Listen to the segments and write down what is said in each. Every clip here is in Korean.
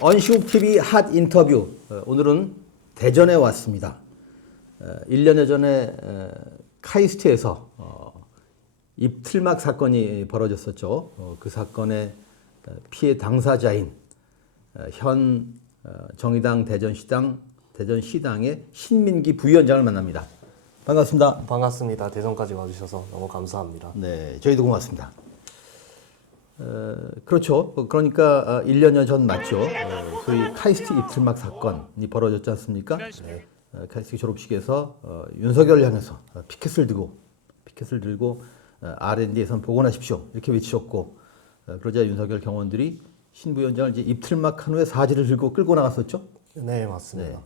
언시국 TV 핫 인터뷰. 오늘은 대전에 왔습니다. 1년여 전에 카이스트에서 입틀막 사건이 벌어졌었죠. 그 사건의 피해 당사자인 현 정의당 대전시당의 신민기 부위원장을 만납니다. 반갑습니다. 반갑습니다. 대전까지 와주셔서 너무 감사합니다. 네, 저희도 고맙습니다. 그렇죠. 그러니까 1년여 전 맞죠. 소위 카이스트 입틀막 사건이 벌어졌지 않습니까? 카이스트 졸업식에서 윤석열을 향해서 피켓을 들고 R&D에선 복원하십시오 이렇게 외치셨고, 그러자 윤석열 경원들이 신 부위원장을 이제 입틀막 한 후에 사지를 들고 끌고 나갔었죠. 네, 맞습니다.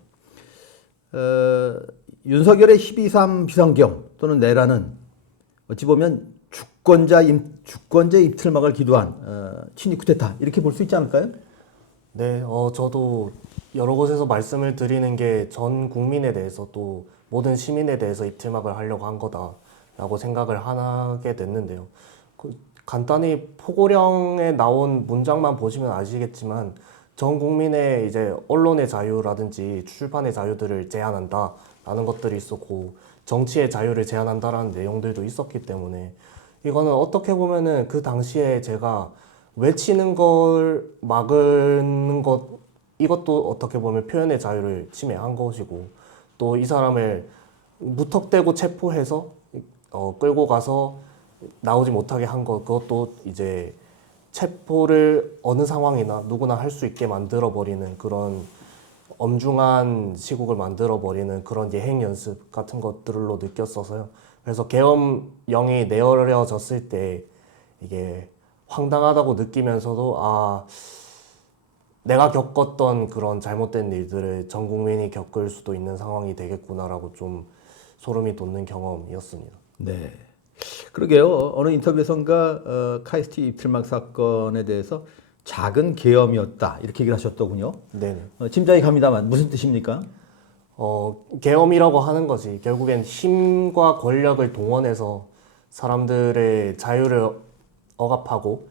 윤석열의 12.3 비상경 또는 내란은 어찌 보면 주권자 입틀막을 기도한 친위 쿠데타 이렇게 볼 수 있지 않을까요? 네, 저도 여러 곳에서 말씀을 드리는 게 전 국민에 대해서 또 모든 시민에 대해서 입틀막을 하려고 한 거다라고 생각을 하게 됐는데요. 간단히 포고령에 나온 문장만 보시면 아시겠지만 전 국민의 이제 언론의 자유라든지 출판의 자유들을 제한한다라는 것들이 있었고, 정치의 자유를 제한한다라는 내용들도 있었기 때문에 이거는 어떻게 보면은 그 당시에 제가 외치는 걸 막는 것, 이것도 어떻게 보면 표현의 자유를 침해한 것이고, 또 이 사람을 무턱대고 체포해서 끌고 가서 나오지 못하게 한 것, 그것도 이제 체포를 어느 상황이나 누구나 할 수 있게 만들어버리는 그런 엄중한 시국을 만들어버리는 그런 예행 연습 같은 것들로 느꼈어서요. 그래서 계엄령이 내려졌을 때 이게 황당하다고 느끼면서도 내가 겪었던 그런 잘못된 일들을 전 국민이 겪을 수도 있는 상황이 되겠구나라고 좀 소름이 돋는 경험이었습니다. 네. 그러게요. 어느 인터뷰에선가 카이스트 입틀막 사건에 대해서 작은 계엄이었다 이렇게 얘기를 하셨더군요. 네. 짐작이 갑니다만 무슨 뜻입니까? 계엄이라고 하는 것이 결국엔 힘과 권력을 동원해서 사람들의 자유를 억압하고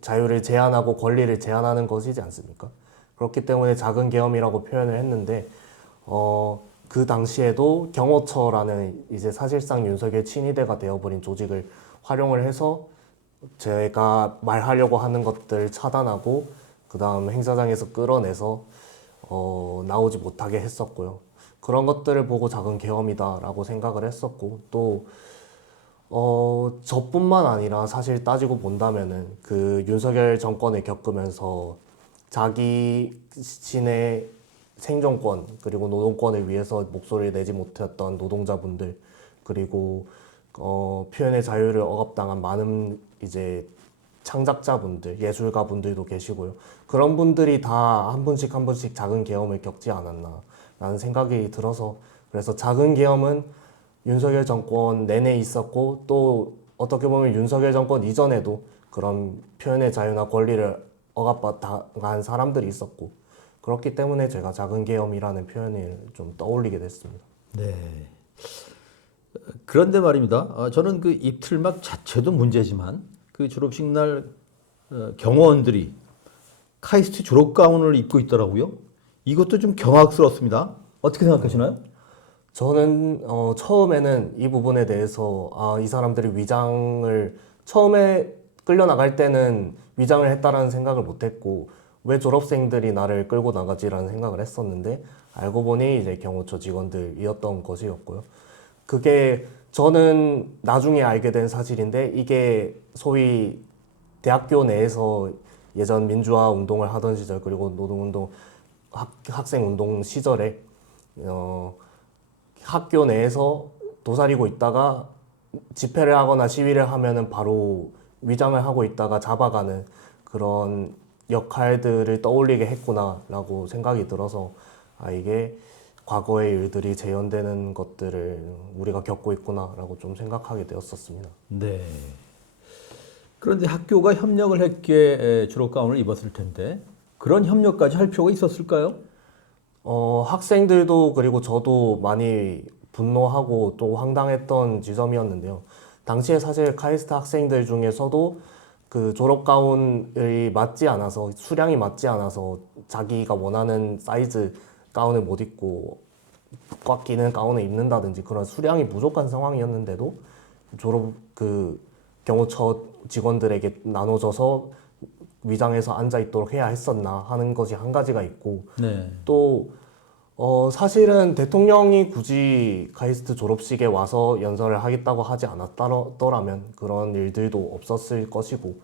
자유를 제한하고 권리를 제한하는 것이지 않습니까? 그렇기 때문에 작은 계엄이라고 표현을 했는데, 그 당시에도 경호처라는 이제 사실상 윤석열 친위대가 되어버린 조직을 활용을 해서 제가 말하려고 하는 것들 차단하고 그 다음 행사장에서 끌어내서 나오지 못하게 했었고요. 그런 것들을 보고 작은 계엄이다라고 생각을 했었고, 또 저뿐만 아니라 사실 따지고 본다면은 그 윤석열 정권을 겪으면서 자기 자신의 생존권 그리고 노동권을 위해서 목소리를 내지 못했던 노동자분들, 그리고 표현의 자유를 억압당한 많은 이제 창작자분들, 예술가분들도 계시고요. 그런 분들이 다 한 분씩 한 분씩 작은 계엄을 겪지 않았나라는 생각이 들어서, 그래서 작은 계엄은 윤석열 정권 내내 있었고, 또 어떻게 보면 윤석열 정권 이전에도 그런 표현의 자유나 권리를 억압당한 사람들이 있었고, 그렇기 때문에 제가 작은 계엄이라는 표현을 좀 떠올리게 됐습니다. 네. 그런데 말입니다. 저는 그 입틀막 자체도 문제지만 그 졸업식 날 경호원들이 카이스트 졸업 가운을 입고 있더라고요. 이것도 좀 경악스럽습니다. 어떻게 생각하시나요? 저는 처음에는 이 부분에 대해서 이 사람들이 위장을 처음에 끌려나갈 때는 위장을 했다라는 생각을 못했고, 왜 졸업생들이 나를 끌고 나가지라는 생각을 했었는데, 알고 보니 이제 경호처 직원들이었던 것이었고요. 그게 저는 나중에 알게 된 사실인데, 이게 소위 대학교 내에서 예전 민주화 운동을 하던 시절, 그리고 노동운동, 학생운동 시절에 학교 내에서 도사리고 있다가 집회를 하거나 시위를 하면은 바로 위장을 하고 있다가 잡아가는 그런 역할들을 떠올리게 했구나라고 생각이 들어서, 이게 과거의 일들이 재현되는 것들을 우리가 겪고 있구나라고 좀 생각하게 되었었습니다. 네. 그런데 학교가 협력을 했기에 졸업 가운을 입었을 텐데 그런 협력까지 할 필요가 있었을까요? 학생들도 그리고 저도 많이 분노하고 또 황당했던 지점이었는데요. 당시에 사실 카이스트 학생들 중에서도 그 졸업 가운이 맞지 않아서 수량이 맞지 않아서 자기가 원하는 사이즈 가운을 못 입고 꽉 끼는 가운을 입는다든지 그런 수량이 부족한 상황이었는데도 졸업 그 경호처 직원들에게 나눠져서 위장해서 앉아 있도록 해야 했었나 하는 것이 한 가지가 있고 네. 또 사실은 대통령이 굳이 카이스트 졸업식에 와서 연설을 하겠다고 하지 않았더라면 그런 일들도 없었을 것이고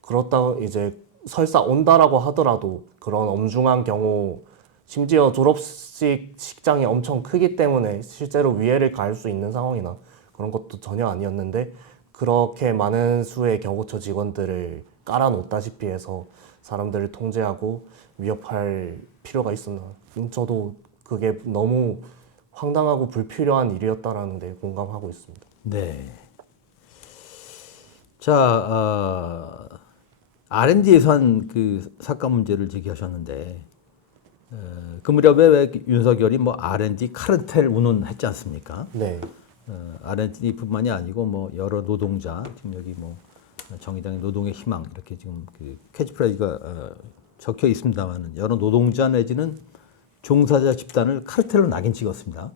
그렇다 이제 설사 온다라고 하더라도 그런 엄중한 경우 심지어 졸업식 식장이 엄청 크기 때문에 실제로 위해를 가할 수 있는 상황이나 그런 것도 전혀 아니었는데 그렇게 많은 수의 경호처 직원들을 깔아놓다시피 해서 사람들을 통제하고 위협할 필요가 있었나. 저도 그게 너무 황당하고 불필요한 일이었다라는 데 공감하고 있습니다. 네. 자, R&D 예산 그 삭감 문제를 제기하셨는데 그 무렵에 왜 윤석열이 뭐 R&D 카르텔 운운했지 않습니까? 네, R&D뿐만이 아니고 뭐 여러 노동자 지금 여기 뭐 정의당의 노동의 희망 이렇게 지금 그 캐치프레이즈가 적혀 있습니다만 여러 노동자 내지는 종사자 집단을 카르텔로 낙인 찍었습니다.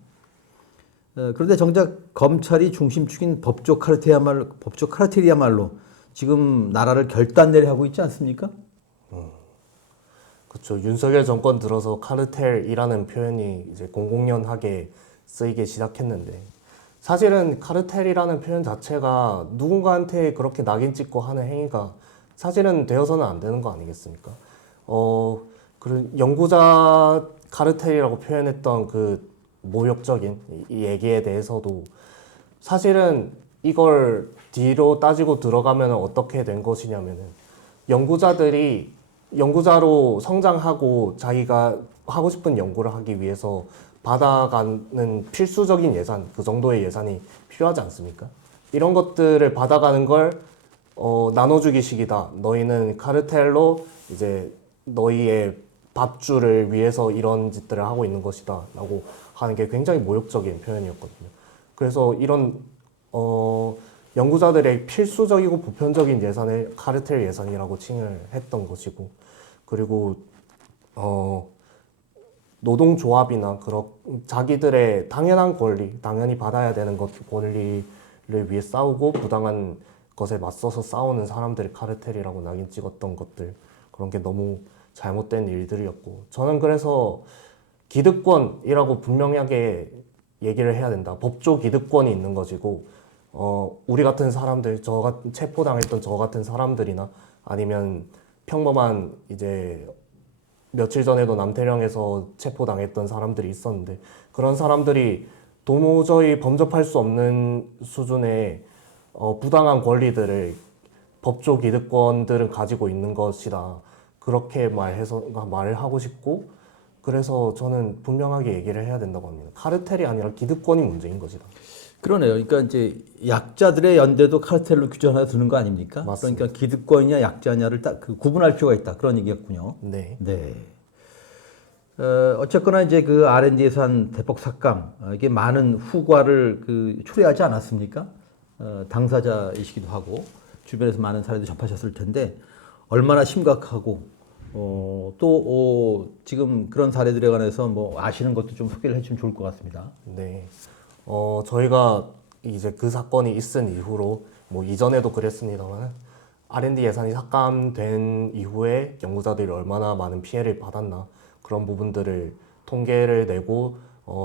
그런데 정작 검찰이 중심축인 법조 카르텔이야말로 지금 나라를 결단내려 하고 있지 않습니까? 그렇죠. 윤석열 정권 들어서 카르텔이라는 표현이 이제 공공연하게 쓰이기 시작했는데 사실은 카르텔이라는 표현 자체가 누군가한테 그렇게 낙인 찍고 하는 행위가 사실은 되어서는 안 되는 거 아니겠습니까? 그 연구자 카르텔이라고 표현했던 그 모욕적인 이 얘기에 대해서도 사실은 이걸 뒤로 따지고 들어가면 어떻게 된 것이냐면은 연구자들이 연구자로 성장하고 자기가 하고 싶은 연구를 하기 위해서 받아가는 필수적인 예산, 그 정도의 예산이 필요하지 않습니까? 이런 것들을 받아가는 걸 나눠주기식이다. 너희는 카르텔로 이제 너희의 밥줄을 위해서 이런 짓들을 하고 있는 것이다. 라고 하는 게 굉장히 모욕적인 표현이었거든요. 그래서 이런 연구자들의 필수적이고 보편적인 예산을 카르텔 예산이라고 칭을 했던 것이고 그리고 노동조합이나 그런 자기들의 당연한 권리, 당연히 받아야 되는 것 권리를 위해 싸우고 부당한 것에 맞서서 싸우는 사람들의 카르텔이라고 낙인 찍었던 것들 그런 게 너무 잘못된 일들이었고 저는 그래서 기득권이라고 분명하게 얘기를 해야 된다. 법조 기득권이 있는 것이고 우리 같은 사람들, 체포당했던 저 같은 사람들이나 아니면 평범한 이제 며칠 전에도 남태령에서 체포당했던 사람들이 있었는데 그런 사람들이 도무지 범접할 수 없는 수준의 부당한 권리들을 법조 기득권들은 가지고 있는 것이다. 그렇게 말을 하고 싶고 그래서 저는 분명하게 얘기를 해야 된다고 합니다. 카르텔이 아니라 기득권이 문제인 것이다. 그러네요. 그러니까 이제 약자들의 연대도 카르텔로 규정하나 드는 거 아닙니까? 맞습니다. 그러니까 기득권이냐 약자냐를 딱 그 구분할 필요가 있다. 그런 얘기였군요. 네. 네. 어쨌거나 이제 그 R&D 예산 대폭 삭감 이게 많은 후과를 그 초래하지 않았습니까? 당사자이시기도 하고 주변에서 많은 사례도 접하셨을 텐데 얼마나 심각하고 지금 그런 사례들에 관해서 뭐 아시는 것도 좀 소개를 해주면 좋을 것 같습니다. 네. 저희가 이제 그 사건이 있은 이후로 뭐 이전에도 그랬습니다만 R&D 예산이 삭감된 이후에 연구자들이 얼마나 많은 피해를 받았나 그런 부분들을 통계를 내고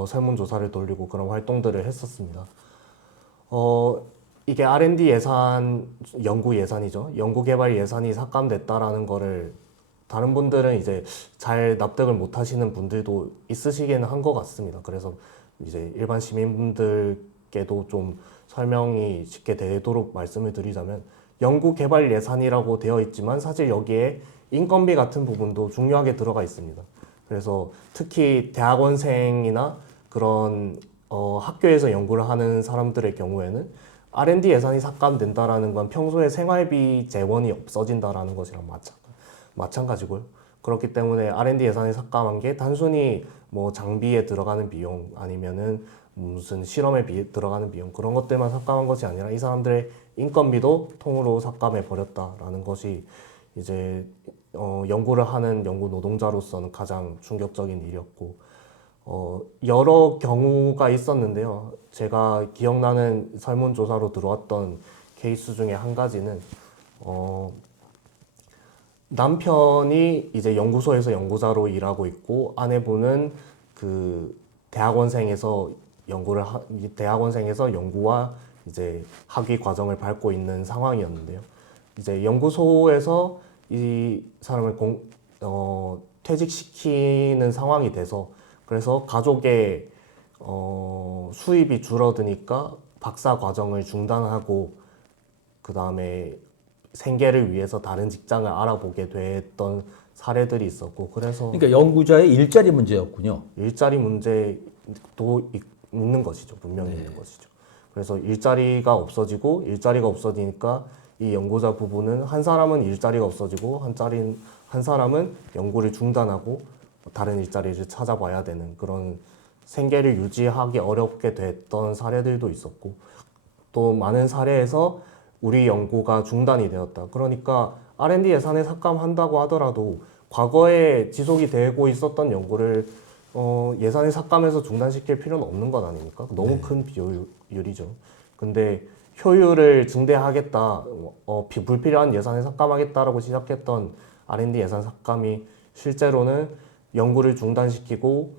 설문조사를 돌리고 그런 활동들을 했었습니다. 이게 R&D 예산, 연구 예산이죠. 연구개발 예산이 삭감됐다라는 거를 다른 분들은 이제 잘 납득을 못 하시는 분들도 있으시기는 한 것 같습니다. 그래서 이제 일반 시민분들께도 좀 설명이 쉽게 되도록 말씀을 드리자면 연구개발 예산이라고 되어 있지만 사실 여기에 인건비 같은 부분도 중요하게 들어가 있습니다. 그래서 특히 대학원생이나 그런 학교에서 연구를 하는 사람들의 경우에는 R&D 예산이 삭감된다라는 건 평소에 생활비 재원이 없어진다라는 것이랑 마찬가지고요. 그렇기 때문에 R&D 예산이 삭감한 게 단순히 뭐 장비에 들어가는 비용 아니면은 무슨 실험에 들어가는 비용 그런 것들만 삭감한 것이 아니라 이 사람들의 인건비도 통으로 삭감해 버렸다라는 것이 이제 연구를 하는 연구 노동자로서는 가장 충격적인 일이었고 여러 경우가 있었는데요. 제가 기억나는 설문조사로 들어왔던 케이스 중에 한 가지는 남편이 이제 연구소에서 연구자로 일하고 있고 아내분은 그 대학원생에서 대학원생에서 연구와 이제 학위 과정을 밟고 있는 상황이었는데요. 이제 연구소에서 이 사람을 퇴직시키는 상황이 돼서 그래서 가족의 수입이 줄어드니까 박사 과정을 중단하고 그 다음에 생계를 위해서 다른 직장을 알아보게 됐던 사례들이 있었고 그래서 그러니까 연구자의 일자리 문제였군요. 일자리 문제도 있는 것이죠. 분명히 있는 것이죠. 그래서 일자리가 없어지니까 이 연구자 부부는 한 사람은 일자리가 없어지고 한 사람은 연구를 중단하고 다른 일자리를 찾아봐야 되는 그런 생계를 유지하기 어렵게 됐던 사례들도 있었고 또 많은 사례에서 우리 연구가 중단이 되었다. 그러니까 R&D 예산을 삭감한다고 하더라도 과거에 지속이 되고 있었던 연구를 예산을 삭감해서 중단시킬 필요는 없는 것 아닙니까? 너무 큰 비효율이죠. 근데 효율을 증대하겠다, 불필요한 예산을 삭감하겠다라고 시작했던 R&D 예산 삭감이 실제로는 연구를 중단시키고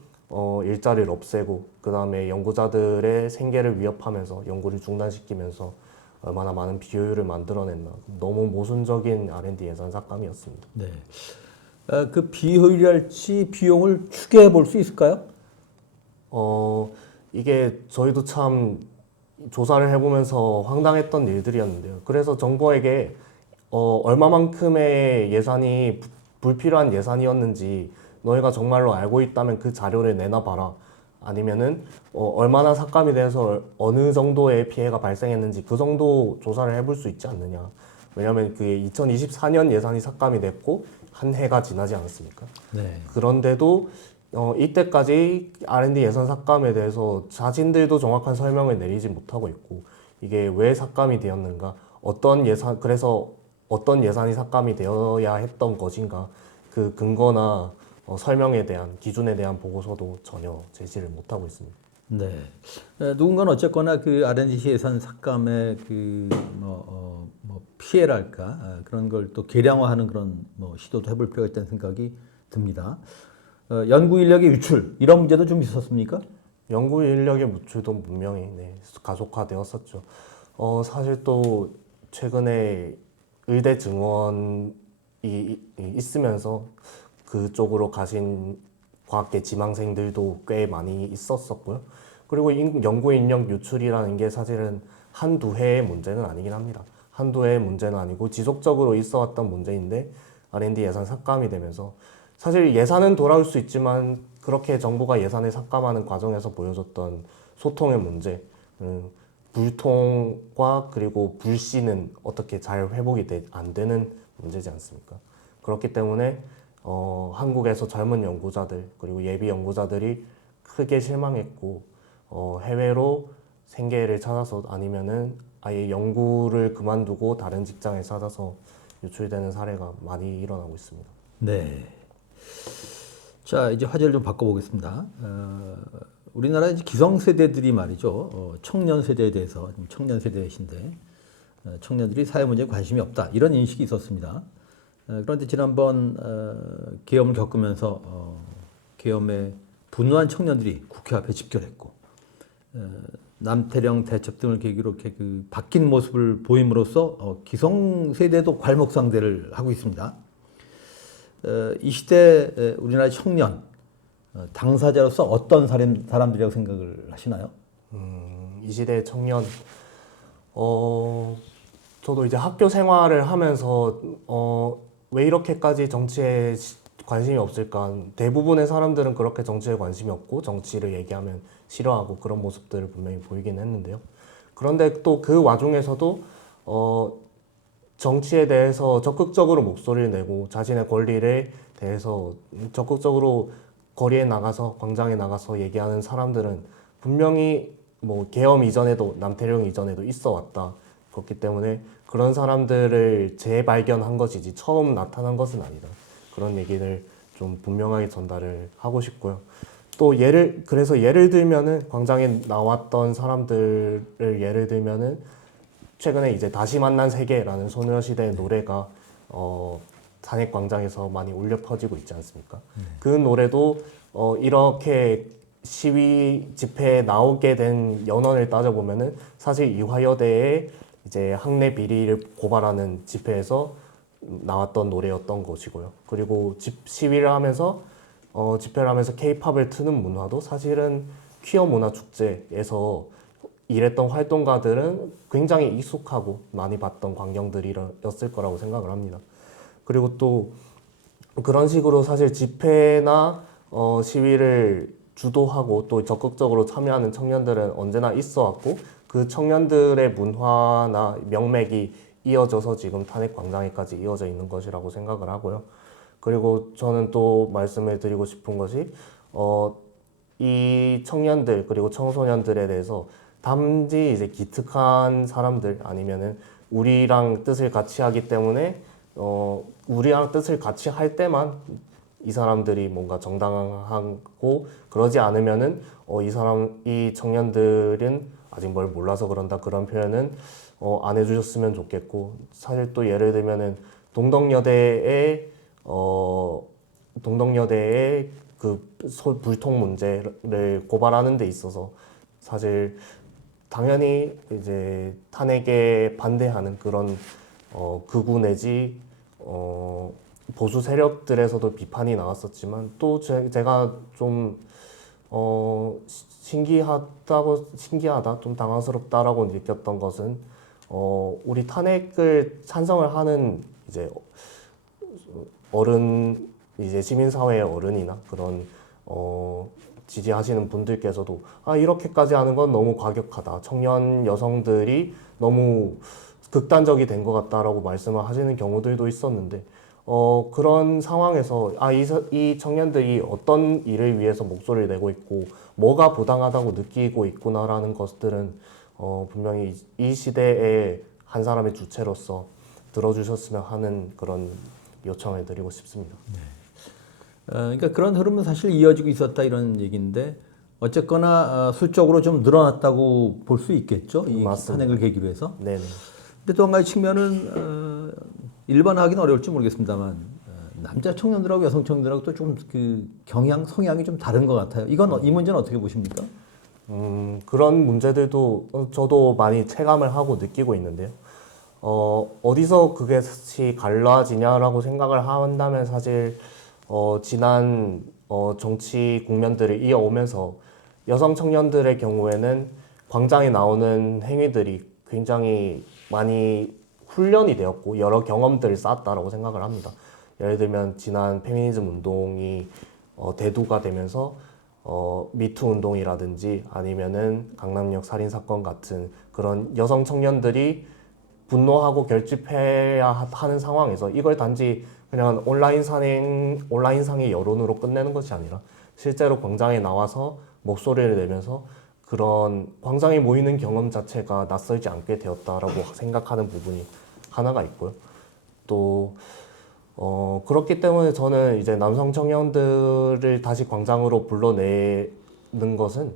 일자리를 없애고 그 다음에 연구자들의 생계를 위협하면서 연구를 중단시키면서 얼마나 많은 비효율을 만들어냈나. 너무 모순적인 R&D 예산 삭감이었습니다. 네. 그 비효율할지 비용을 추계해 볼 수 있을까요? 이게 저희도 참 조사를 해보면서 황당했던 일들이었는데요. 그래서 정부에게 얼마만큼의 예산이 불필요한 예산이었는지 너희가 정말로 알고 있다면 그 자료를 내놔봐라. 아니면은 얼마나 삭감이 돼서 어느 정도의 피해가 발생했는지 그 정도 조사를 해볼 수 있지 않느냐. 왜냐하면 그게 2024년 예산이 삭감이 됐고 한 해가 지나지 않았습니까? 네. 그런데도 이때까지 R&D 예산 삭감에 대해서 자신들도 정확한 설명을 내리지 못하고 있고 이게 왜 삭감이 되었는가, 그래서 어떤 예산이 삭감이 되어야 했던 것인가, 그 근거나 설명에 대한 기준에 대한 보고서도 전혀 제시를 못하고 있습니다. 네. 누군가는 어쨌거나 그 R&D 예산 삭감의 피해랄까 그런 걸 또 계량화하는 그런 시도도 해볼 필요가 있다는 생각이 듭니다. 연구 인력의 유출 이런 문제도 좀 있었습니까? 연구 인력의 무출도 분명히 가속화되었었죠. 사실 또 최근에 의대 증원이 있으면서 그쪽으로 가신 과학계 지망생들도 꽤 많이 있었었고요. 그리고 연구 인력 유출이라는 게 사실은 한두 해의 문제는 아니긴 합니다. 한두 해의 문제는 아니고 지속적으로 있어 왔던 문제인데 R&D 예산 삭감이 되면서 사실 예산은 돌아올 수 있지만 그렇게 정부가 예산을 삭감하는 과정에서 보여줬던 소통의 문제, 불통과 그리고 불씨는 어떻게 잘 회복이 안 되는 문제지 않습니까? 그렇기 때문에 한국에서 젊은 연구자들 그리고 예비 연구자들이 크게 실망했고 해외로 생계를 찾아서 아니면은 아예 연구를 그만두고 다른 직장에 찾아서 유출되는 사례가 많이 일어나고 있습니다. 네. 자, 이제 화제를 좀 바꿔보겠습니다. 우리나라 이제 기성세대들이 말이죠. 청년 세대에 대해서, 청년 세대이신데, 청년들이 사회 문제에 관심이 없다. 이런 인식이 있었습니다. 그런데 지난번 계엄을 겪으면서 계엄에 분노한 청년들이 국회 앞에 집결했고, 남태령 대첩 등을 계기로 이렇게 그 바뀐 모습을 보임으로써 기성세대도 괄목상대를 하고 있습니다. 이 시대 우리나라 청년 당사자로서 어떤 사람들이라고 생각을 하시나요? 이 시대의 청년, 저도 이제 학교 생활을 하면서 왜 이렇게까지 정치에 관심이 없을까? 대부분의 사람들은 그렇게 정치에 관심이 없고 정치를 얘기하면 싫어하고 그런 모습들을 분명히 보이긴 했는데요. 그런데 또 그 와중에서도 정치에 대해서 적극적으로 목소리를 내고 자신의 권리에 대해서 적극적으로 거리에 나가서 광장에 나가서 얘기하는 사람들은 분명히 뭐 계엄 이전에도 남태령 이전에도 있어 왔다. 그렇기 때문에 그런 사람들을 재발견한 것이지 처음 나타난 것은 아니다. 그런 얘기를 좀 분명하게 전달을 하고 싶고요. 또 그래서 예를 들면은 광장에 나왔던 사람들을 예를 들면은 최근에 이제 다시 만난 세계라는 소녀시대의 노래가 탄핵광장에서 많이 울려 퍼지고 있지 않습니까? 그 노래도 이렇게 시위 집회에 나오게 된 연원을 따져보면은 사실 이화여대의 이제 학내 비리를 고발하는 집회에서 나왔던 노래였던 것이고요. 그리고 시위를 하면서 집회를 하면서 케이팝을 트는 문화도 사실은 퀴어 문화 축제에서 일했던 활동가들은 굉장히 익숙하고 많이 봤던 광경들이었을 거라고 생각을 합니다. 그리고 또 그런 식으로 사실 집회나 시위를 주도하고 또 적극적으로 참여하는 청년들은 언제나 있어 왔고 그 청년들의 문화나 명맥이 이어져서 지금 탄핵광장에까지 이어져 있는 것이라고 생각을 하고요. 그리고 저는 또 말씀을 드리고 싶은 것이 이 청년들 그리고 청소년들에 대해서 단지 이제 기특한 사람들 아니면은 우리랑 뜻을 같이 하기 때문에 우리랑 뜻을 같이 할 때만 이 사람들이 뭔가 정당하고 그러지 않으면은 이 청년들은 아직 뭘 몰라서 그런다 그런 표현은 안 해주셨으면 좋겠고 사실 또 예를 들면은 동덕여대의 그 불통 문제를 고발하는 데 있어서 사실 당연히 이제 탄핵에 반대하는 그런 극우 내지 보수 세력들에서도 비판이 나왔었지만 또 제가 좀 신기하다, 좀 당황스럽다라고 느꼈던 것은 우리 탄핵을 찬성을 하는 이제 이제 시민사회의 어른이나 그런 지지하시는 분들께서도 이렇게까지 하는 건 너무 과격하다. 청년 여성들이 너무 극단적이 된 것 같다라고 말씀을 하시는 경우들도 있었는데 그런 상황에서 이 청년들이 어떤 일을 위해서 목소리를 내고 있고 뭐가 부당하다고 느끼고 있구나라는 것들은 분명히 이 시대의 한 사람의 주체로서 들어주셨으면 하는 그런 요청을 드리고 싶습니다. 그러니까 그런 흐름은 사실 이어지고 있었다 이런 얘기인데 어쨌거나 수적으로 좀 늘어났다고 볼 수 있겠죠. 이 맞습니다. 탄핵을 계기로 해서. 네네. 근데 또 한 가지 측면은 일반화하기는 어려울지 모르겠습니다만 남자 청년들하고 여성 청년들하고 또 좀 그 성향이 좀 다른 것 같아요. 이 문제는 어떻게 보십니까? 그런 문제들도 저도 많이 체감을 하고 느끼고 있는데요. 어디서 그것이 갈라지냐라고 생각을 한다면 사실 지난 정치 국면들을 이어오면서 여성 청년들의 경우에는 광장에 나오는 행위들이 굉장히 많이 훈련이 되었고 여러 경험들을 쌓았다라고 생각을 합니다. 예를 들면 지난 페미니즘 운동이 대두가 되면서 미투 운동이라든지 아니면은 강남역 살인 사건 같은 그런 여성 청년들이 분노하고 결집해야 하는 상황에서 이걸 단지 그냥 온라인상의 여론으로 끝내는 것이 아니라 실제로 광장에 나와서 목소리를 내면서 그런 광장에 모이는 경험 자체가 낯설지 않게 되었다라고 생각하는 부분이 하나가 있고요. 또 그렇기 때문에 저는 이제 남성 청년들을 다시 광장으로 불러내는 것은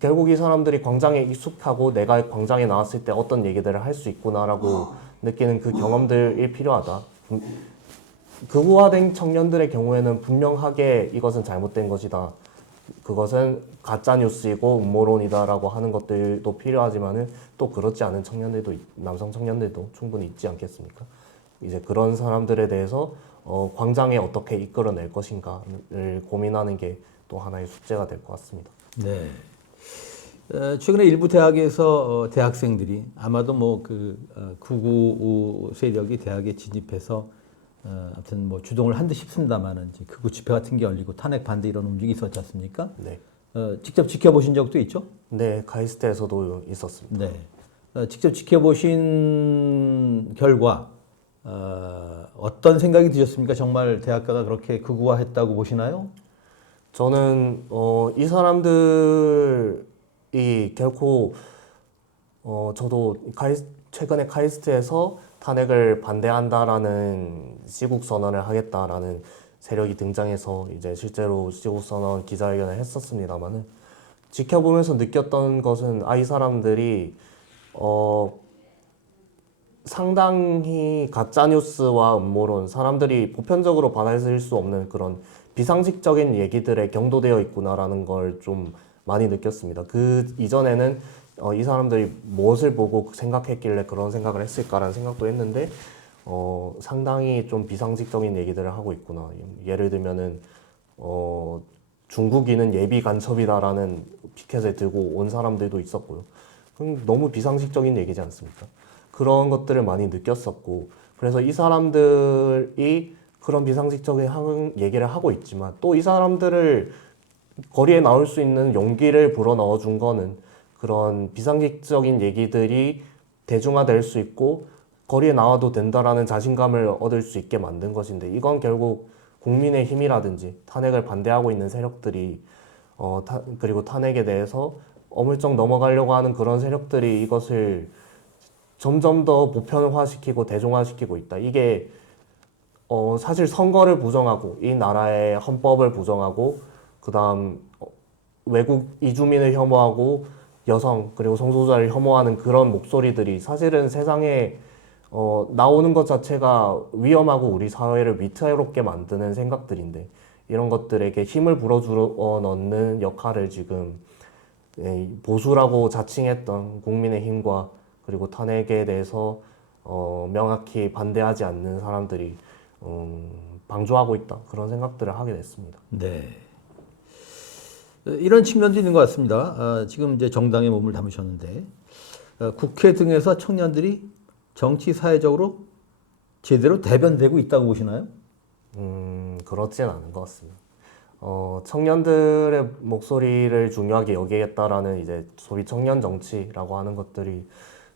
결국 이 사람들이 광장에 익숙하고 내가 광장에 나왔을 때 어떤 얘기들을 할 수 있구나라고 느끼는 그 경험들이 필요하다. 극우화된 청년들의 경우에는 분명하게 이것은 잘못된 것이다. 그것은 가짜 뉴스이고 음모론이다라고 하는 것들도 필요하지만은 또 그렇지 않은 남성 청년들도 충분히 있지 않겠습니까? 이제 그런 사람들에 대해서 광장에 어떻게 이끌어낼 것인가를 고민하는 게 또 하나의 숙제가 될 것 같습니다. 네. 최근에 일부 대학에서 대학생들이 아마도 뭐 극우 세력이 대학에 진입해서 아무튼 뭐 주동을 한 듯 싶습니다만은 극우 집회 같은 게 열리고 탄핵 반대 이런 움직임이 있었지 않습니까? 네. 직접 지켜보신 적도 있죠? 네, 카이스트에서도 있었습니다. 네. 직접 지켜보신 결과 어떤 생각이 드셨습니까? 정말 대학가가 그렇게 극우화했다고 보시나요? 저는 이 사람들이 결코 저도 최근에 카이스트에서 탄핵을 반대한다라는 시국 선언을 하겠다라는 세력이 등장해서 이제 실제로 시국 선언 기자회견을 했었습니다만은 지켜보면서 느꼈던 것은 이 사람들이 상당히 가짜뉴스와 음모론, 사람들이 보편적으로 받아들일 수 없는 그런 비상식적인 얘기들에 경도되어 있구나라는 걸 좀 많이 느꼈습니다. 그 이전에는 이 사람들이 무엇을 보고 생각했길래 그런 생각을 했을까라는 생각도 했는데 상당히 좀 비상식적인 얘기들을 하고 있구나. 예를 들면은 중국인은 예비 간첩이다라는 피켓을 들고 온 사람들도 있었고요. 그럼 너무 비상식적인 얘기지 않습니까? 그런 것들을 많이 느꼈었고, 그래서 이 사람들이 그런 비상식적인 얘기를 하고 있지만 또 이 사람들을 거리에 나올 수 있는 용기를 불어넣어 준 거는 그런 비상식적인 얘기들이 대중화될 수 있고 거리에 나와도 된다라는 자신감을 얻을 수 있게 만든 것인데, 이건 결국 국민의 힘이라든지 탄핵을 반대하고 있는 세력들이 그리고 탄핵에 대해서 어물쩍 넘어가려고 하는 그런 세력들이 이것을 점점 더 보편화시키고 대중화시키고 있다. 이게 사실 선거를 부정하고 이 나라의 헌법을 부정하고 그다음 외국 이주민을 혐오하고 여성 그리고 성소수자를 혐오하는 그런 목소리들이 사실은 세상에 나오는 것 자체가 위험하고 우리 사회를 위태롭게 만드는 생각들인데, 이런 것들에게 힘을 불어주어 넣는 역할을 지금 보수라고 자칭했던 국민의힘과 그리고 탄핵에 대해서 명확히 반대하지 않는 사람들이 방조하고 있다, 그런 생각들을 하게 됐습니다. 네. 이런 측면도 있는 것 같습니다. 지금 이제 정당에 몸을 담으셨는데 국회 등에서 청년들이 정치 사회적으로 제대로 대변되고 있다고 보시나요? 그렇진 않은 것 같습니다. 청년들의 목소리를 중요하게 여기겠다라는 이제 소위 청년 정치라고 하는 것들이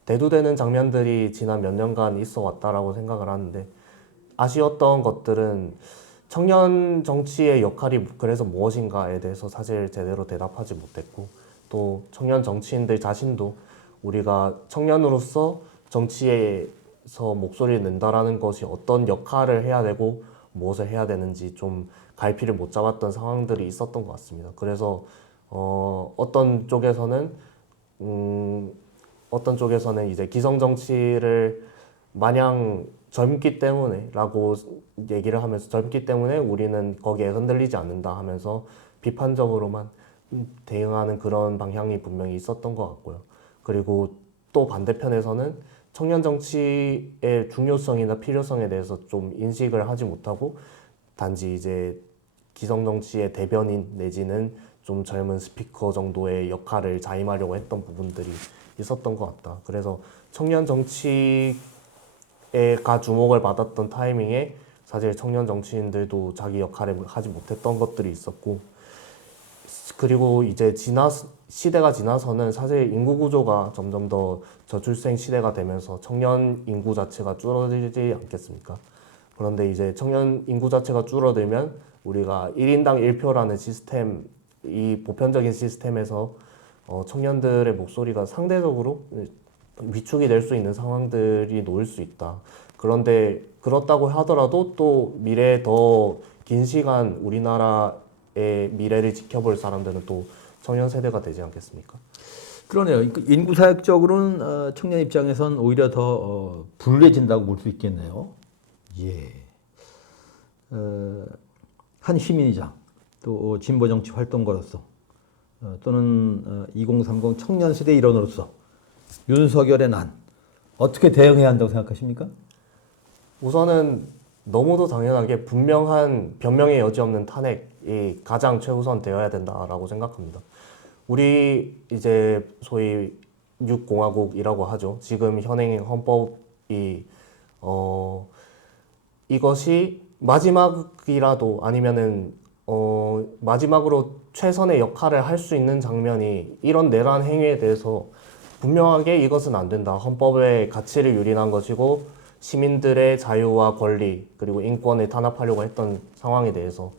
대두되는 장면들이 지난 몇 년간 있어 왔다라고 생각을 하는데, 아쉬웠던 것들은 청년 정치의 역할이 그래서 무엇인가에 대해서 사실 제대로 대답하지 못했고, 또 청년 정치인들 자신도 우리가 청년으로서 정치에서 목소리를 낸다라는 것이 어떤 역할을 해야 되고 무엇을 해야 되는지 좀 갈피를 못 잡았던 상황들이 있었던 것 같습니다. 그래서 어떤 쪽에서는 이제 기성 정치를 마냥 젊기 때문에라고 얘기를 하면서, 젊기 때문에 우리는 거기에 흔들리지 않는다 하면서 비판적으로만 대응하는 그런 방향이 분명히 있었던 것 같고요. 그리고 또 반대편에서는 청년 정치의 중요성이나 필요성에 대해서 좀 인식을 하지 못하고 단지 이제 기성 정치의 대변인 내지는 좀 젊은 스피커 정도의 역할을 자임하려고 했던 부분들이 있었던 것 같다. 그래서 청년 정치가 주목을 받았던 타이밍에 사실 청년 정치인들도 자기 역할을 하지 못했던 것들이 있었고, 그리고 이제 시대가 지나서는 사실 인구 구조가 점점 더 저출생 시대가 되면서 청년 인구 자체가 줄어들지 않겠습니까? 그런데 이제 청년 인구 자체가 줄어들면 우리가 1인당 1표라는 시스템, 이 보편적인 시스템에서 청년들의 목소리가 상대적으로 위축이 될 수 있는 상황들이 놓일 수 있다. 그런데 그렇다고 하더라도 또 미래에 더 긴 시간 우리나라의 미래를 지켜볼 사람들은 또 청년 세대가 되지 않겠습니까? 그러네요. 인구 사역적으로는 청년 입장에선 오히려 더 불리해진다고 볼 수 있겠네요. 예. 한 시민이자 또 진보 정치 활동가로서 또는 2030 청년 세대 일원으로서 윤석열의 난 어떻게 대응해야 한다고 생각하십니까? 우선은 너무도 당연하게 분명한 변명의 여지 없는 탄핵이 가장 최우선 되어야 된다라고 생각합니다. 우리 이제 소위 육공화국이라고 하죠. 지금 현행 헌법이 이것이 마지막이라도 아니면은 마지막으로 최선의 역할을 할 수 있는 장면이 이런 내란 행위에 대해서 분명하게 이것은 안 된다. 헌법의 가치를 유린한 것이고 시민들의 자유와 권리 그리고 인권을 탄압하려고 했던 상황에 대해서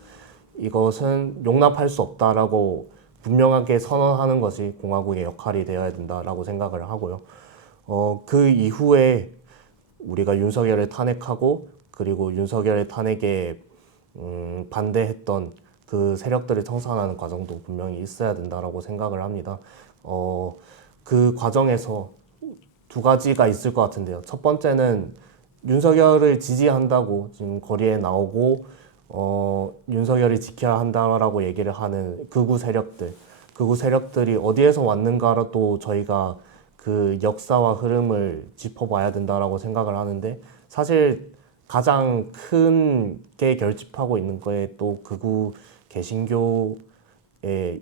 이것은 용납할 수 없다라고 분명하게 선언하는 것이 공화국의 역할이 되어야 된다라고 생각을 하고요. 그 이후에 우리가 윤석열을 탄핵하고 그리고 윤석열의 탄핵에 반대했던 그 세력들을 청산하는 과정도 분명히 있어야 된다라고 생각을 합니다. 그 과정에서 두 가지가 있을 것 같은데요. 첫 번째는 윤석열을 지지한다고 지금 거리에 나오고 윤석열이 지켜야 한다라고 얘기를 하는 극우 세력들이 어디에서 왔는가도 저희가 그 역사와 흐름을 짚어봐야 된다라고 생각을 하는데 사실 가장 큰 게 결집하고 있는 거에 또 극우 개신교의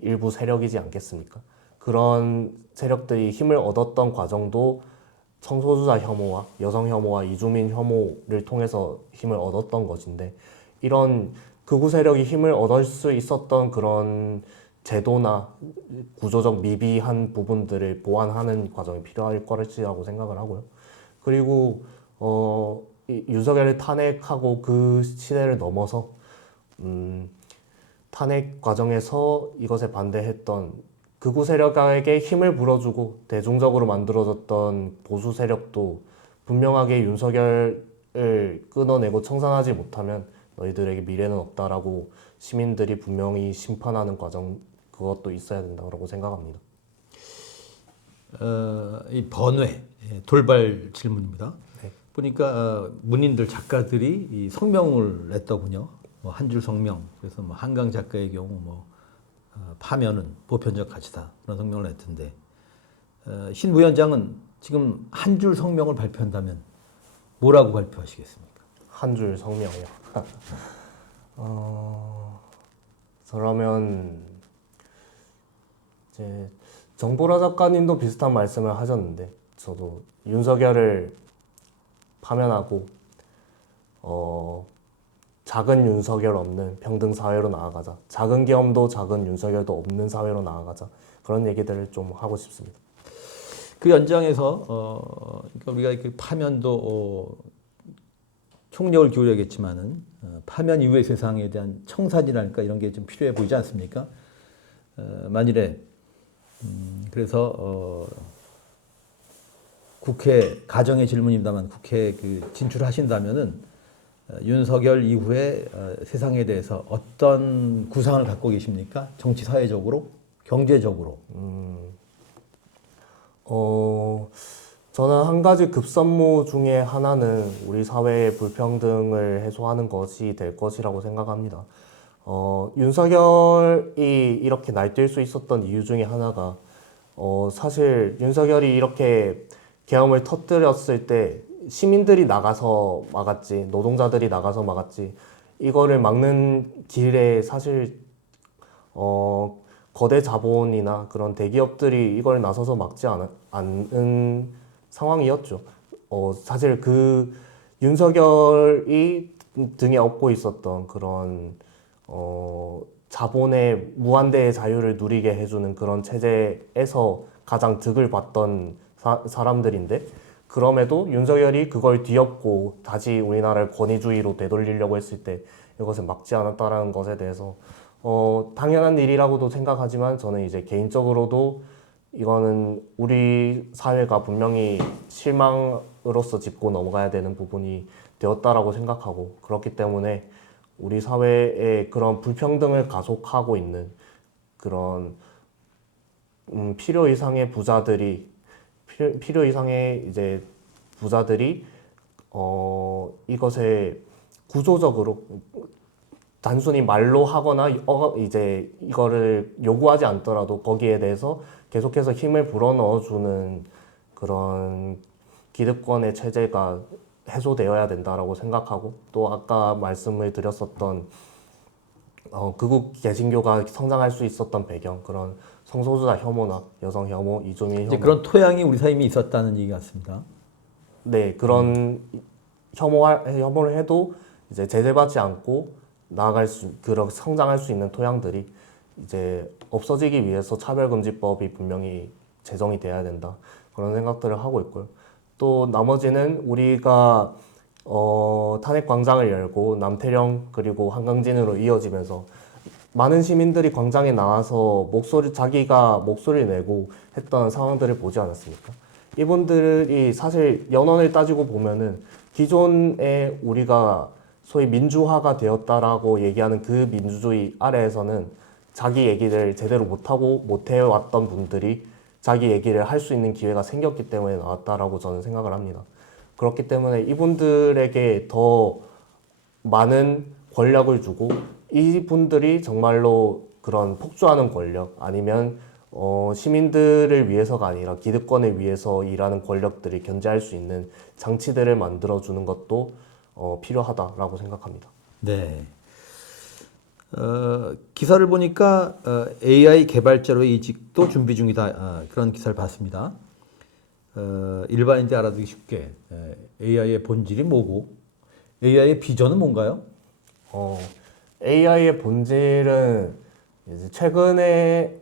일부 세력이지 않겠습니까? 그런 세력들이 힘을 얻었던 과정도 성소수자 혐오와 여성 혐오와 이주민 혐오를 통해서 힘을 얻었던 것인데 이런 극우 세력이 힘을 얻을 수 있었던 그런 제도나 구조적 미비한 부분들을 보완하는 과정이 필요할 것이라고 생각을 하고요. 그리고 윤석열을 탄핵하고 그 시대를 넘어서 탄핵 과정에서 이것에 반대했던 극우 세력에게 힘을 불어주고 대중적으로 만들어졌던 보수 세력도 분명하게 윤석열을 끊어내고 청산하지 못하면 너희들에게 미래는 없다라고 시민들이 분명히 심판하는 과정 그것도 있어야 된다고 생각합니다. 이 번외 돌발 질문입니다. 네. 보니까 문인들 작가들이 이 성명을 냈더군요. 뭐 한 줄 성명. 그래서 뭐 한강 작가의 경우 뭐 파면은 보편적 가치다 그런 성명을 냈던데 신 부위원장은 지금 한 줄 성명을 발표한다면 뭐라고 발표하시겠습니까? 한 줄 성명이요. 그러면 이제 정보라 작가님도 비슷한 말씀을 하셨는데 저도 윤석열을 파면하고 작은 윤석열 없는 평등 사회로 나아가자. 작은 계엄도 작은 윤석열도 없는 사회로 나아가자. 그런 얘기들을 좀 하고 싶습니다. 그 연장에서 그러니까 우리가 그 파면도 총력을 기울여야겠지만은 파면 이후의 세상에 대한 청산이랄까 이런 게 좀 필요해 보이지 않습니까? 만일에 그래서 국회 가정의 질문입니다만 국회에 그 진출하신다면은 윤석열 이후에 세상에 대해서 어떤 구상을 갖고 계십니까? 정치 사회적으로, 경제적으로. 저는 한 가지 급선무 중에 하나는 우리 사회의 불평등을 해소하는 것이 될 것이라고 생각합니다. 윤석열이 이렇게 날뛸 수 있었던 이유 중에 하나가 사실 윤석열이 이렇게 계엄을 터뜨렸을 때 시민들이 나가서 막았지, 노동자들이 나가서 막았지, 이거를 막는 길에 사실 거대 자본이나 그런 대기업들이 이걸 나서서 막지 않은 상황이었죠. 사실 그 윤석열이 등에 업고 있었던 그런 자본의 무한대의 자유를 누리게 해주는 그런 체제에서 가장 득을 봤던 사람들인데 그럼에도 윤석열이 그걸 뒤엎고 다시 우리나라를 권위주의로 되돌리려고 했을 때 이것을 막지 않았다라는 것에 대해서 당연한 일이라고도 생각하지만 저는 이제 개인적으로도 이거는 우리 사회가 분명히 실망으로서 짚고 넘어가야 되는 부분이 되었다라고 생각하고 그렇기 때문에 우리 사회의 그런 불평등을 가속하고 있는 그런 필요 이상의 부자들이 필요 이상의 이제 부자들이 이것에 구조적으로 단순히 말로 하거나 이제 이거를 요구하지 않더라도 거기에 대해서 계속해서 힘을 불어넣어주는 그런 기득권의 체제가 해소되어야 된다라고 생각하고 또 아까 말씀을 드렸었던 극우 개신교가 성장할 수 있었던 배경 그런 성소수자 혐오나 여성 혐오, 이주민 이제 혐오 그런 토양이 우리 사회에 이미 있었다는 얘기 같습니다. 네 그런 혐오를 해도 이제 제재받지 않고 그런 성장할 수 있는 토양들이 이제 없어지기 위해서 차별금지법이 분명히 제정이 돼야 된다 그런 생각들을 하고 있고요. 또 나머지는 우리가 탄핵광장을 열고 남태령 그리고 한강진으로 이어지면서 많은 시민들이 광장에 나와서 자기가 목소리를 내고 했던 상황들을 보지 않았습니까? 이분들이 사실 연원을 따지고 보면은 기존에 우리가 소위 민주화가 되었다라고 얘기하는 그 민주주의 아래에서는 자기 얘기를 제대로 못 해왔던 분들이 자기 얘기를 할 수 있는 기회가 생겼기 때문에 나왔다라고 저는 생각을 합니다. 그렇기 때문에 이분들에게 더 많은 권력을 주고 이분들이 정말로 그런 폭주하는 권력 아니면 시민들을 위해서가 아니라 기득권을 위해서 일하는 권력들이 견제할 수 있는 장치들을 만들어주는 것도 필요하다라고 생각합니다. 네. 기사를 보니까 AI 개발자로의 이직도 준비 중이다. 그런 기사를 봤습니다. 일반인들이 알아두기 쉽게 AI의 본질이 뭐고 AI의 비전은 뭔가요? AI의 본질은 이제 최근에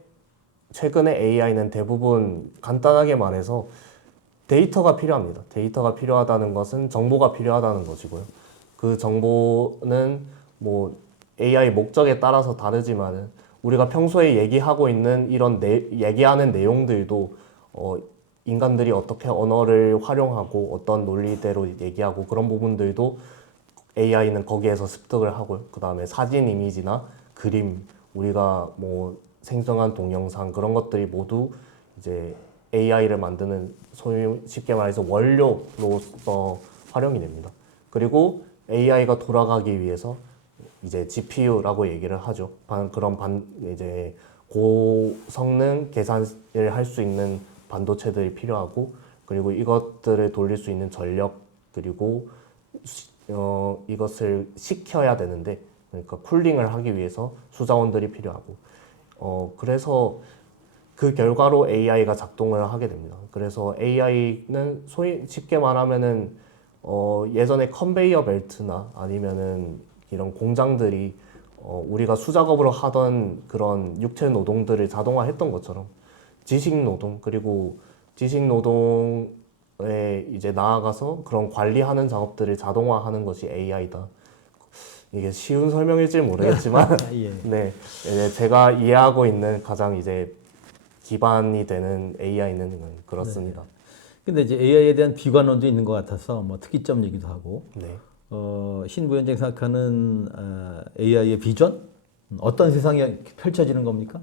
AI는 대부분 간단하게 말해서 데이터가 필요합니다. 데이터가 필요하다는 것은 정보가 필요하다는 것이고요. 그 정보는 뭐 AI 목적에 따라서 다르지만은 우리가 평소에 얘기하고 있는 얘기하는 내용들도 인간들이 어떻게 언어를 활용하고 어떤 논리대로 얘기하고 그런 부분들도 AI는 거기에서 습득을 하고요. 그 다음에 사진, 이미지나 그림, 우리가 뭐 생성한 동영상 그런 것들이 모두 이제 AI를 만드는 소위 쉽게 말해서 원료로서 활용이 됩니다. 그리고 AI가 돌아가기 위해서 이제 GPU라고 얘기를 하죠. 이제 고성능 계산을 할 수 있는 반도체들이 필요하고 그리고 이것들을 돌릴 수 있는 전력 그리고 이것을 식혀야 되는데 그러니까 쿨링을 하기 위해서 수자원들이 필요하고 그래서 그 결과로 AI가 작동을 하게 됩니다. 그래서 AI는 소위 쉽게 말하면은 예전에 컨베이어 벨트나 아니면은 이런 공장들이 우리가 수작업으로 하던 그런 육체 노동들을 자동화했던 것처럼 지식 노동 그리고 지식 노동에 이제 나아가서 그런 관리하는 작업들을 자동화하는 것이 AI다. 이게 쉬운 설명일지 모르겠지만 예. 네, 이제 제가 이해하고 있는 가장 이제 기반이 되는 AI는 그렇습니다. 근데 이제 AI에 대한 비관론도 있는 것 같아서 뭐 특이점 얘기도 하고 네. 신 부위원장이 생각하는 AI의 비전? 어떤 세상이 펼쳐지는 겁니까?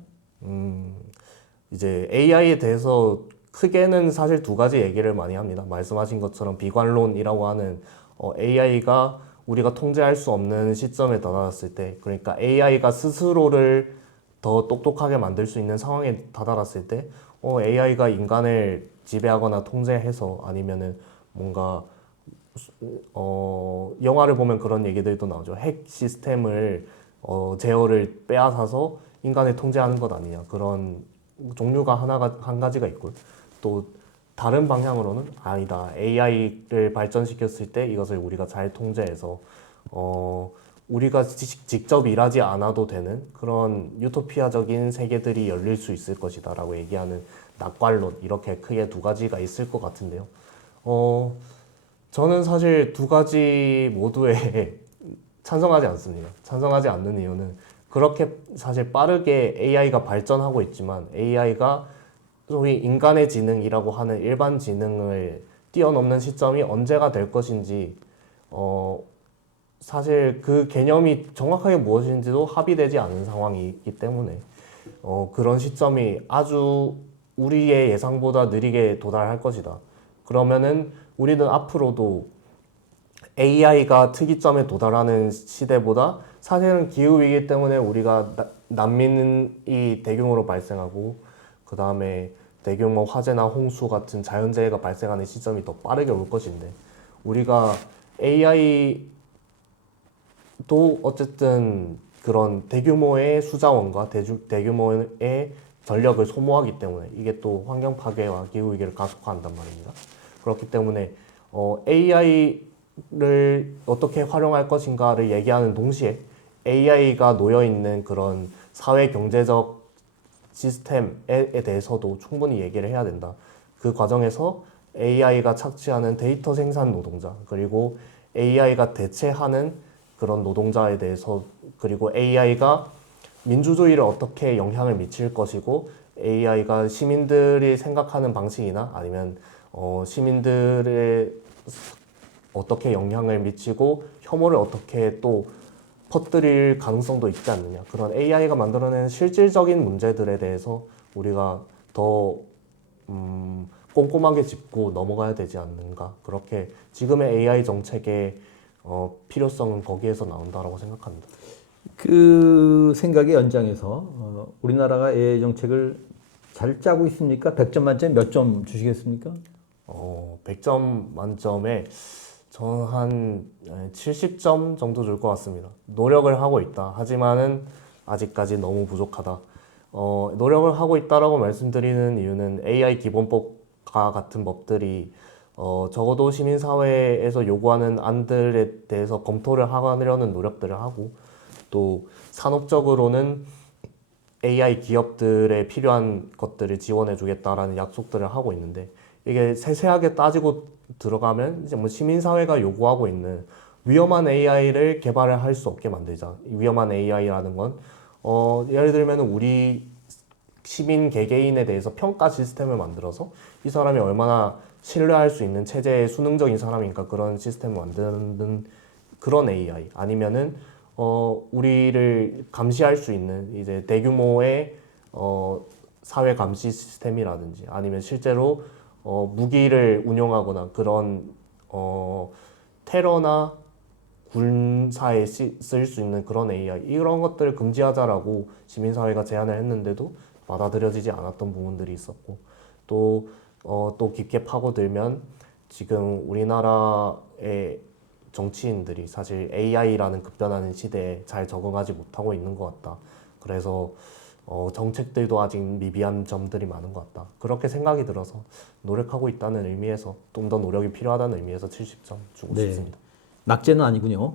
이제 AI에 대해서 크게는 사실 두 가지 얘기를 많이 합니다. 말씀하신 것처럼 비관론이라고 하는 AI가 우리가 통제할 수 없는 시점에 다다랐을 때, 그러니까 AI가 스스로를 더 똑똑하게 만들 수 있는 상황에 다다랐을 때, AI가 인간을 지배하거나 통제해서 아니면은 뭔가 영화를 보면 그런 얘기들도 나오죠. 핵 시스템을 제어를 빼앗아서 인간을 통제하는 것 아니냐 그런 종류가 한 가지가 있고요. 또 다른 방향으로는 아니다. AI를 발전시켰을 때 이것을 우리가 잘 통제해서 우리가 직접 일하지 않아도 되는 그런 유토피아적인 세계들이 열릴 수 있을 것이다라고 얘기하는 낙관론 이렇게 크게 두 가지가 있을 것 같은데요. 저는 사실 두 가지 모두에 찬성하지 않습니다. 찬성하지 않는 이유는 그렇게 사실 빠르게 AI가 발전하고 있지만 AI가 소위 인간의 지능이라고 하는 일반 지능을 뛰어넘는 시점이 언제가 될 것인지 사실 그 개념이 정확하게 무엇인지도 합의되지 않은 상황이기 때문에 그런 시점이 아주 우리의 예상보다 느리게 도달할 것이다. 그러면은 우리는 앞으로도 AI가 특이점에 도달하는 시대보다 사실은 기후위기 때문에 우리가 난민이 대규모로 발생하고 그 다음에 대규모 화재나 홍수 같은 자연재해가 발생하는 시점이 더 빠르게 올 것인데 우리가 AI도 어쨌든 그런 대규모의 수자원과 대규모의 전력을 소모하기 때문에 이게 또 환경 파괴와 기후위기를 가속화한단 말입니다. 그렇기 때문에 AI를 어떻게 활용할 것인가를 얘기하는 동시에 AI가 놓여있는 그런 사회 경제적 시스템에 대해서도 충분히 얘기를 해야 된다. 그 과정에서 AI가 착취하는 데이터 생산 노동자, 그리고 AI가 대체하는 그런 노동자에 대해서, 그리고 AI가 민주주의를 어떻게 영향을 미칠 것이고 AI가 시민들이 생각하는 방식이나 아니면 시민들의 어떻게 영향을 미치고 혐오를 어떻게 또 퍼뜨릴 가능성도 있지 않느냐. 그런 AI가 만들어낸 실질적인 문제들에 대해서 우리가 더 꼼꼼하게 짚고 넘어가야 되지 않는가. 그렇게 지금의 AI 정책의 필요성은 거기에서 나온다라고 생각합니다. 그 생각의 연장에서 우리나라가 AI 정책을 잘 짜고 있습니까? 100점 만점에 몇 점 주시겠습니까? 100점 만점에 저는 한 70점 정도 줄 것 같습니다. 노력을 하고 있다. 하지만은 아직까지 너무 부족하다. 노력을 하고 있다라고 말씀드리는 이유는 AI 기본법과 같은 법들이 적어도 시민사회에서 요구하는 안들에 대해서 검토를 하려는 노력들을 하고 또 산업적으로는 AI 기업들에 필요한 것들을 지원해 주겠다라는 약속들을 하고 있는데 이게 세세하게 따지고 들어가면 이제 뭐 시민사회가 요구하고 있는 위험한 AI를 개발을 할 수 없게 만들자. 위험한 AI라는 건 예를 들면 우리 시민 개개인에 대해서 평가 시스템을 만들어서 이 사람이 얼마나 신뢰할 수 있는 체제의 수능적인 사람이니까 그런 시스템을 만드는 그런 AI 아니면은 우리를 감시할 수 있는 이제 대규모의 사회 감시 시스템이라든지 아니면 실제로 무기를 운용하거나 그런 테러나 군사에 쓸 수 있는 그런 AI 이런 것들을 금지하자라고 시민사회가 제안을 했는데도 받아들여지지 않았던 부분들이 있었고 또 깊게 파고들면 지금 우리나라의 정치인들이 사실 AI라는 급변하는 시대에 잘 적응하지 못하고 있는 것 같다. 그래서 정책들도 아직 미비한 점들이 많은 것 같다. 그렇게 생각이 들어서 노력하고 있다는 의미에서 좀 더 노력이 필요하다는 의미에서 70점 주고 네. 싶습니다. 낙제는 아니군요.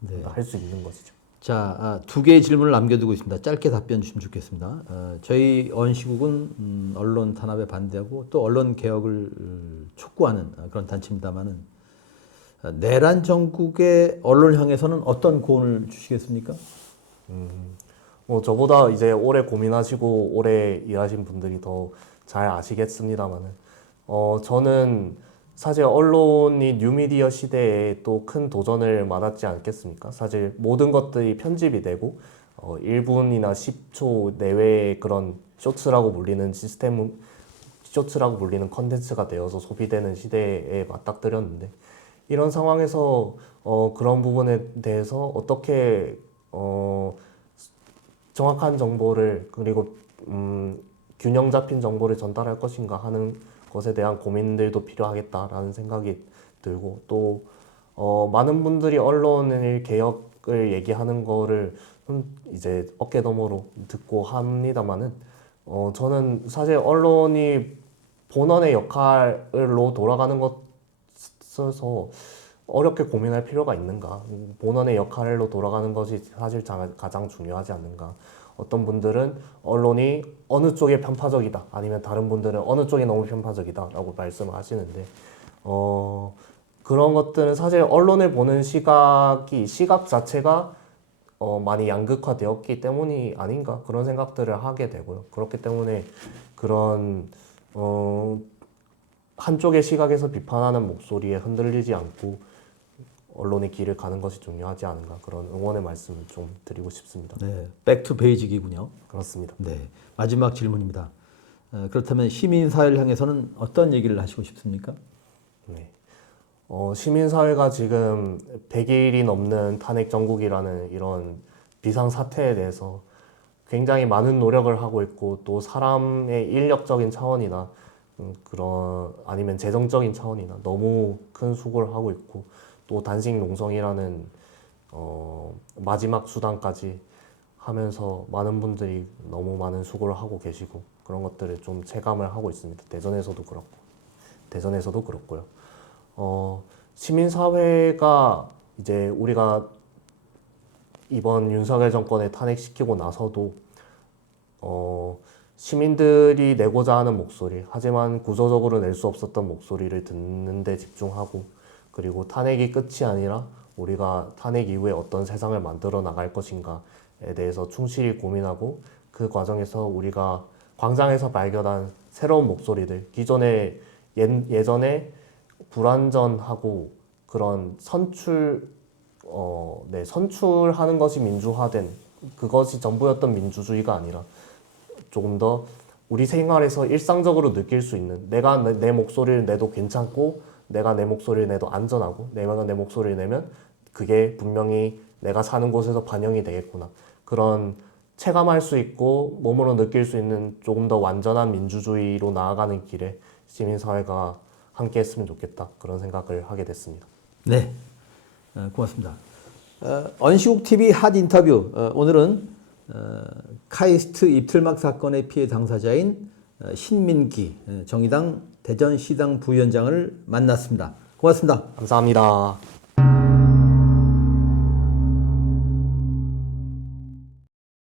네. 할 수 있는 것이죠. 자, 두 개의 질문을 남겨두고 있습니다. 짧게 답변 주시면 좋겠습니다. 저희 언시국은 언론 탄압에 반대하고 또 언론 개혁을 촉구하는 그런 단체입니다만은 내란 정국의 언론을 향해서는 어떤 고언을 주시겠습니까? 저보다 이제 오래 고민하시고 오래 일하신 분들이 더 잘 아시겠습니다만은 저는 사실 언론이 뉴미디어 시대에 또 큰 도전을 맞았지 않겠습니까? 사실 모든 것들이 편집이 되고 1분이나 10초 내외의 그런 쇼츠라고 불리는 쇼츠라고 불리는 컨텐츠가 되어서 소비되는 시대에 맞닥뜨렸는데 이런 상황에서 그런 부분에 대해서 어떻게 정확한 정보를 그리고 균형 잡힌 정보를 전달할 것인가 하는 것에 대한 고민들도 필요하겠다라는 생각이 들고 또 많은 분들이 언론의 개혁을 얘기하는 거를 이제 어깨너머로 듣고 합니다만은 저는 사실 언론이 본원의 역할로 돌아가는 것에서 어렵게 고민할 필요가 있는가? 본원의 역할로 돌아가는 것이 사실 가장 중요하지 않는가? 어떤 분들은 언론이 어느 쪽에 편파적이다, 아니면 다른 분들은 어느 쪽에 너무 편파적이다라고 말씀을 하시는데, 그런 것들은 사실 언론을 보는 시각 자체가 많이 양극화되었기 때문이 아닌가 그런 생각들을 하게 되고요. 그렇기 때문에 그런 한쪽의 시각에서 비판하는 목소리에 흔들리지 않고 언론의 길을 가는 것이 중요하지 않은가 그런 응원의 말씀을 좀 드리고 싶습니다. 네, 백투 베이직이군요. 그렇습니다. 네, 마지막 질문입니다. 그렇다면 시민사회를 향해서는 어떤 얘기를 하시고 싶습니까? 네. 시민사회가 지금 100일이 넘는 탄핵 정국이라는 이런 비상 사태에 대해서 굉장히 많은 노력을 하고 있고 또 사람의 인력적인 차원이나 그런 아니면 재정적인 차원이나 너무 큰 수고를 하고 있고 또 단식 농성이라는 마지막 수단까지 하면서 많은 분들이 너무 많은 수고를 하고 계시고 그런 것들을 좀 체감을 하고 있습니다. 대전에서도 그렇고요. 시민사회가 이제 우리가 이번 윤석열 정권에 탄핵시키고 나서도 시민들이 내고자 하는 목소리, 하지만 구조적으로 낼 수 없었던 목소리를 듣는 데 집중하고 그리고 탄핵이 끝이 아니라 우리가 탄핵 이후에 어떤 세상을 만들어 나갈 것인가에 대해서 충실히 고민하고 그 과정에서 우리가 광장에서 발견한 새로운 목소리들, 기존에 예전에 불완전하고 그런 선출하는 것이 민주화된 그것이 전부였던 민주주의가 아니라 조금 더 우리 생활에서 일상적으로 느낄 수 있는 내가 내 목소리를 내도 괜찮고 내가 내 목소리를 내도 안전하고 내가 내 목소리를 내면 그게 분명히 내가 사는 곳에서 반영이 되겠구나. 그런 체감할 수 있고 몸으로 느낄 수 있는 조금 더 완전한 민주주의로 나아가는 길에 시민사회가 함께 했으면 좋겠다. 그런 생각을 하게 됐습니다. 네, 고맙습니다. 언시국 TV 핫 인터뷰. 오늘은 카이스트 입틀막 사건의 피해 당사자인 신민기 정의당 대전시당 부위원장을 만났습니다. 고맙습니다. 감사합니다.